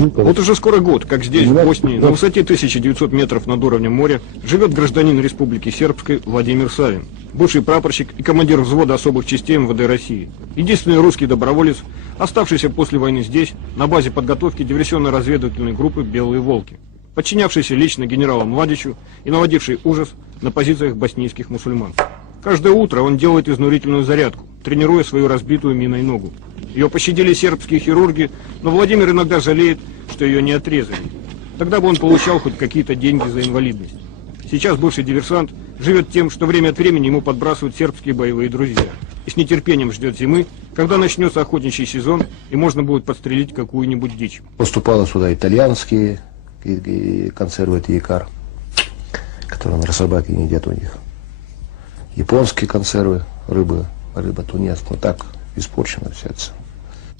Вот уже скоро год, как здесь, в Боснии, на высоте 1900 метров над уровнем моря, живет гражданин Республики Сербской Владимир Савин, бывший прапорщик и командир взвода особых частей МВД России. Единственный русский доброволец, оставшийся после войны здесь, на базе подготовки диверсионно-разведывательной группы «Белые волки», подчинявшийся лично генералу Младичу и наводивший ужас на позициях боснийских мусульман. Каждое утро он делает изнурительную зарядку, тренируя свою разбитую миной ногу. Ее пощадили сербские хирурги, но Владимир иногда жалеет, что ее не отрезали. Тогда бы он получал хоть какие-то деньги за инвалидность. Сейчас бывший диверсант живет тем, что время от времени ему подбрасывают сербские боевые друзья. И с нетерпением ждет зимы, когда начнется охотничий сезон и можно будет подстрелить какую-нибудь дичь. Поступало сюда итальянские консервы, это якар, которые на собаки не едят у них. Японские консервы, рыба тунец, но так испорчено все это.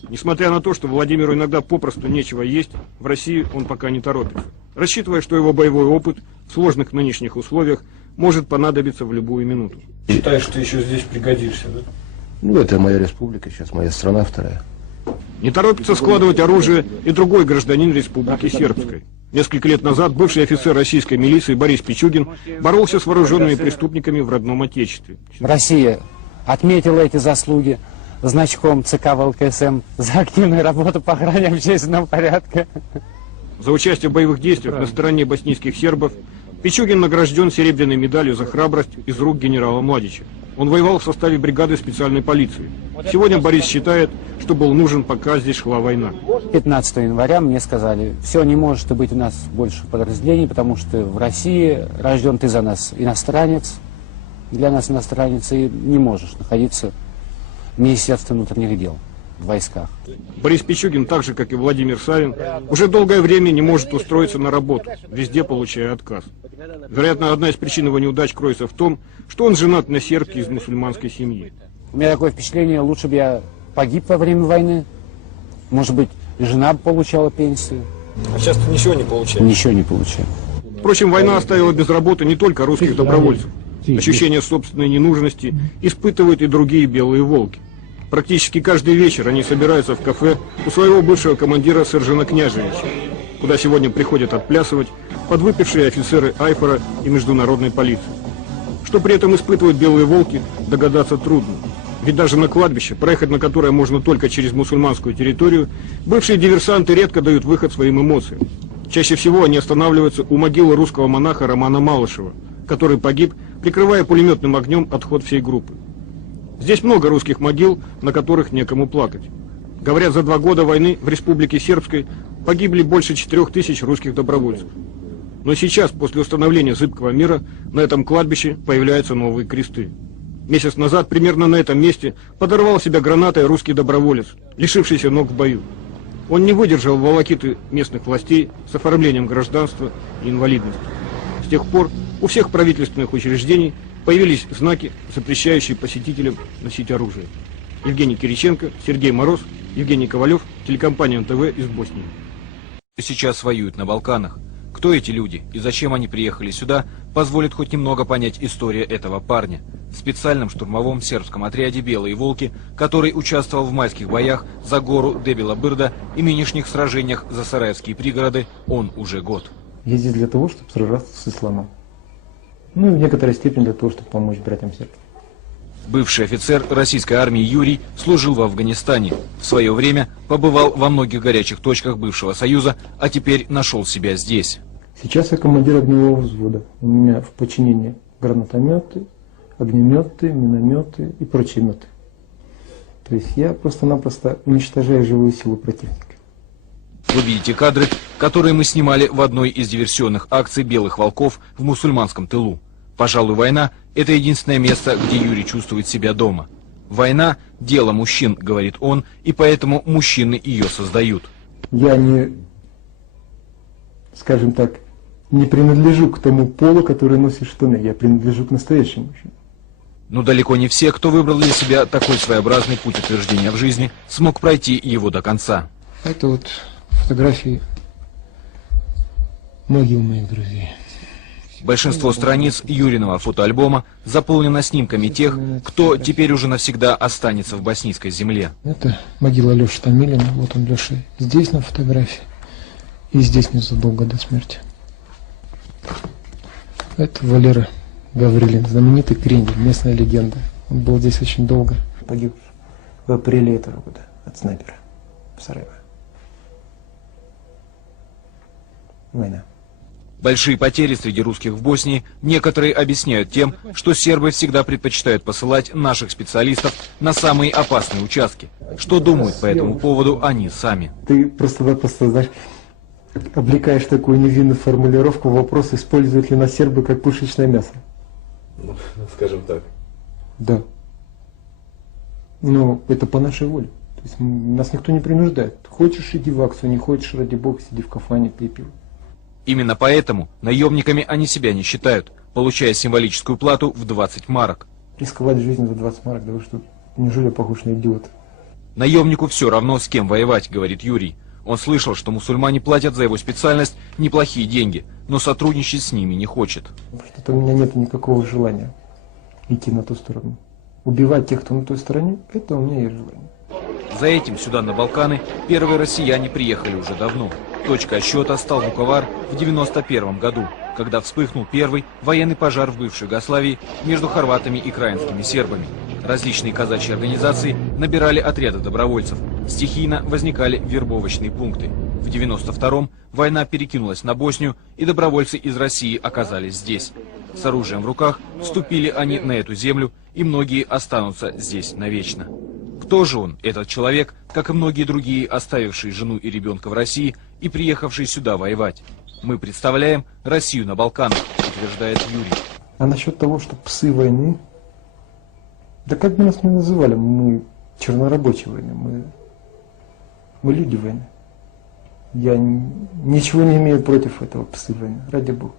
Несмотря на то, что Владимиру иногда попросту нечего есть, в России он пока не торопится, рассчитывая, что его боевой опыт в сложных нынешних условиях может понадобиться в любую минуту. Считаешь, что еще здесь пригодишься, да? Ну, это моя республика, сейчас моя страна вторая. Не торопится складывать оружие и другой гражданин Республики Сербской. Несколько лет назад бывший офицер российской милиции Борис Пичугин боролся с вооруженными преступниками в родном отечестве. Россия отметила эти заслуги значком ЦК ВЛКСМ за активную работу по охране общественного порядка. За участие в боевых действиях на стороне боснийских сербов Пичугин награжден серебряной медалью за храбрость из рук генерала Младича. Он воевал в составе бригады специальной полиции. Сегодня Борис считает, что был нужен, пока здесь шла война. 15 января мне сказали: все, не может быть у нас больше подразделений, потому что в России рожден ты за нас иностранец, для нас иностранец, и не можешь находиться в Министерстве внутренних дел, в войсках. Борис Пичугин, так же, как и Владимир Савин, уже долгое время не может устроиться на работу, везде получая отказ. Вероятно, одна из причин его неудач кроется в том, что он женат на сербке из мусульманской семьи. У меня такое впечатление: лучше бы я погиб во время войны, может быть, жена получала пенсию. А сейчас ты ничего не получаешь? Ничего не получаю. Впрочем, война оставила без работы не только русских добровольцев. Ощущение собственной ненужности испытывают и другие белые волки. Практически каждый вечер они собираются в кафе у своего бывшего командира Сержана Княжевича, куда сегодня приходят отплясывать подвыпившие офицеры Айфора и международной полиции. Что при этом испытывают белые волки, догадаться трудно. Ведь даже на кладбище, проехать на которое можно только через мусульманскую территорию, бывшие диверсанты редко дают выход своим эмоциям. Чаще всего они останавливаются у могилы русского монаха Романа Малышева, который погиб, прикрывая пулеметным огнем отход всей группы. Здесь много русских могил, на которых некому плакать. Говорят, за 2 года войны в Республике Сербской погибли больше 4000 русских добровольцев. Но сейчас, после установления зыбкого мира, на этом кладбище появляются новые кресты. Месяц назад примерно на этом месте подорвал себя гранатой русский доброволец, лишившийся ног в бою. Он не выдержал волокиты местных властей с оформлением гражданства и инвалидности. С тех пор у всех правительственных учреждений появились знаки, запрещающие посетителям носить оружие. Евгений Кириченко, Сергей Мороз, Евгений Ковалев, телекомпания НТВ из Боснии. Сейчас воюют на Балканах. Кто эти люди и зачем они приехали сюда, позволит хоть немного понять история этого парня. В специальном штурмовом сербском отряде «Белые волки», который участвовал в майских боях за гору Дебила Бырда и нынешних сражениях за сараевские пригороды, он уже год. Я здесь для того, чтобы сражаться с исламом. Ну и в некоторой степени для того, чтобы помочь братьям сербам. Бывший офицер российской армии Юрий служил в Афганистане. В свое время побывал во многих горячих точках бывшего Союза, а теперь нашел себя здесь. Сейчас я командир огневого взвода. У меня в подчинении гранатометы, огнеметы, минометы и прочие меты. То есть я просто-напросто уничтожаю живую силу противника. Вы видите кадры, которые мы снимали в одной из диверсионных акций «Белых волков» в мусульманском тылу. Пожалуй, война – это единственное место, где Юрий чувствует себя дома. Война – дело мужчин, говорит он, и поэтому мужчины ее создают. Я не, скажем так, не принадлежу к тому полу, который носит штаны. Я принадлежу к настоящим мужчинам. Но далеко не все, кто выбрал для себя такой своеобразный путь утверждения в жизни, смог пройти его до конца. Это вот фотографии могил моих друзей. Большинство страниц Юриного фотоальбома заполнено снимками тех, кто теперь уже навсегда останется в боснийской земле. Это могила Леши Томилина, вот он Леша здесь на фотографии. и здесь незадолго до смерти. Это Валера Гаврилин, знаменитый крендель, местная легенда. Он был здесь очень долго. Погиб в апреле этого года от снайпера в Сараево. Война. Большие потери среди русских в Боснии некоторые объясняют тем, что сербы всегда предпочитают посылать наших специалистов на самые опасные участки. Что думают по этому поводу они сами? Ты просто знаешь, облекаешь такую невинную формулировку в вопрос, используют ли нас сербы как пушечное мясо. Ну, скажем так. Да. Но это по нашей воле. То есть нас никто не принуждает. Хочешь, иди в акцию, не хочешь, ради бога, сиди в кафане, пей пиво. Именно поэтому наемниками они себя не считают, получая символическую плату в 20 марок. Рисковать жизнью за 20 марок, да вы что, неужели я похож на идиота? Наемнику все равно, с кем воевать, говорит Юрий. Он слышал, что мусульмане платят за его специальность неплохие деньги, но сотрудничать с ними не хочет. Что-то у меня нет никакого желания идти на ту сторону. Убивать тех, кто на той стороне, это у меня есть желание. За этим сюда, на Балканы, первые россияне приехали уже давно. Точкой отсчета стал Vukovar в 1991 году, когда вспыхнул первый военный пожар в бывшей Югославии между хорватами и краинскими сербами. Различные казачьи организации набирали отряды добровольцев. Стихийно возникали вербовочные пункты. В 1992-м война перекинулась на Боснию, и добровольцы из России оказались здесь. С оружием в руках вступили они на эту землю, и многие останутся здесь навечно. Кто же он, этот человек, как и многие другие, оставившие жену и ребенка в России и приехавшие сюда воевать? Мы представляем Россию на Балканах, утверждает Юрий. А насчет того, что псы войны, да как бы нас ни называли, мы чернорабочие войны, мы люди войны. Я ничего не имею против этого псы войны, ради бога.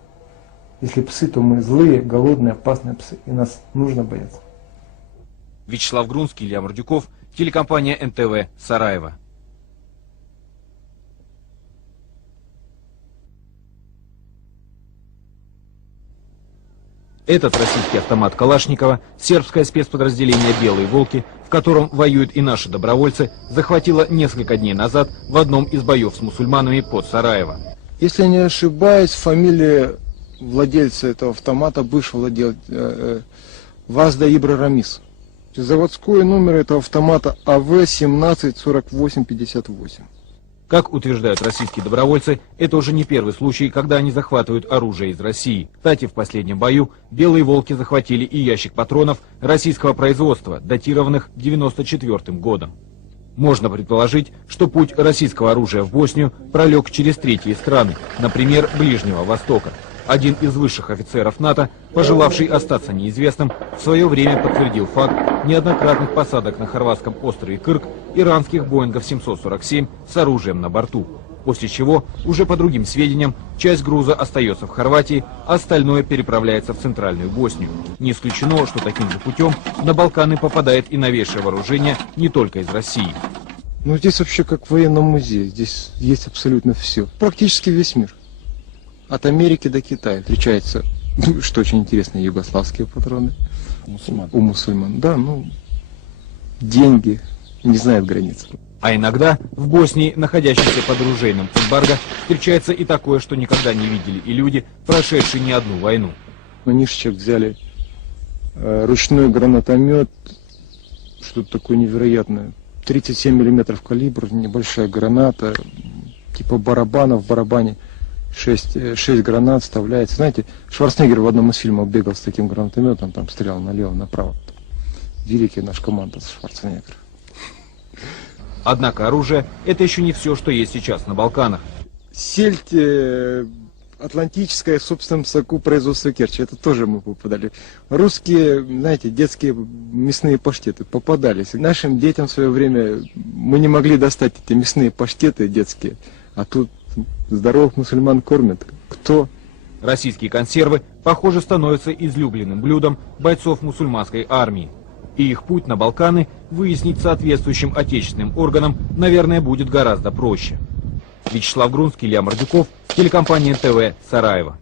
Если псы, то мы злые, голодные, опасные псы, и нас нужно бояться. Вячеслав Грунский, Илья Мордюков, телекомпания НТВ, Сараево. Этот российский автомат Калашникова, сербское спецподразделение «Белые волки», в котором воюют и наши добровольцы, захватило несколько дней назад в одном из боев с мусульманами под Сараево. Если не ошибаюсь, фамилия владельца этого автомата, бывшего владельца, Вазда Ибра Рамис. Заводской номер этого автомата АВ-17-48-58. Как утверждают российские добровольцы, это уже не первый случай, когда они захватывают оружие из России. Кстати, в последнем бою «Белые волки» захватили и ящик патронов российского производства, датированных 1994 годом. Можно предположить, что путь российского оружия в Боснию пролег через третьи страны, например, Ближнего Востока. Один из высших офицеров НАТО, пожелавший остаться неизвестным, в свое время подтвердил факт неоднократных посадок на хорватском острове Кырк иранских Боингов 747 с оружием на борту. После чего, уже по другим сведениям, часть груза остается в Хорватии, а остальное переправляется в Центральную Боснию. Не исключено, что таким же путем на Балканы попадает и новейшее вооружение не только из России. Ну здесь вообще как в военном музее, здесь есть абсолютно все. Практически весь мир. От Америки до Китая встречаются, что очень интересно, югославские патроны у мусульман. Да, ну, деньги не знают границ. А иногда в Боснии, находящейся под оружейным эмбарго, встречается и такое, что никогда не видели и люди, прошедшие не одну войну. На Нишичах взяли ручной гранатомет, что-то такое невероятное. 37 миллиметров калибр, небольшая граната, типа барабана, в барабане 6 гранат вставляется. Знаете, Шварценеггер в одном из фильмов бегал с таким гранатометом, там стрелял налево, направо. Великий наш командос Шварценеггер. Однако оружие – это еще не все, что есть сейчас на Балканах. Сельдь атлантическая в собственном соку производства Керчи, это тоже мы попадали. Русские, знаете, детские мясные паштеты попадались. Нашим детям в свое время мы не могли достать эти мясные паштеты детские, а тут здоровых мусульман кормят. Кто? Российские консервы, похоже, становятся излюбленным блюдом бойцов мусульманской армии. И их путь на Балканы выяснить соответствующим отечественным органам, наверное, будет гораздо проще. Вячеслав Грунский, Илья Мордюков, телекомпания НТВ, Сараево.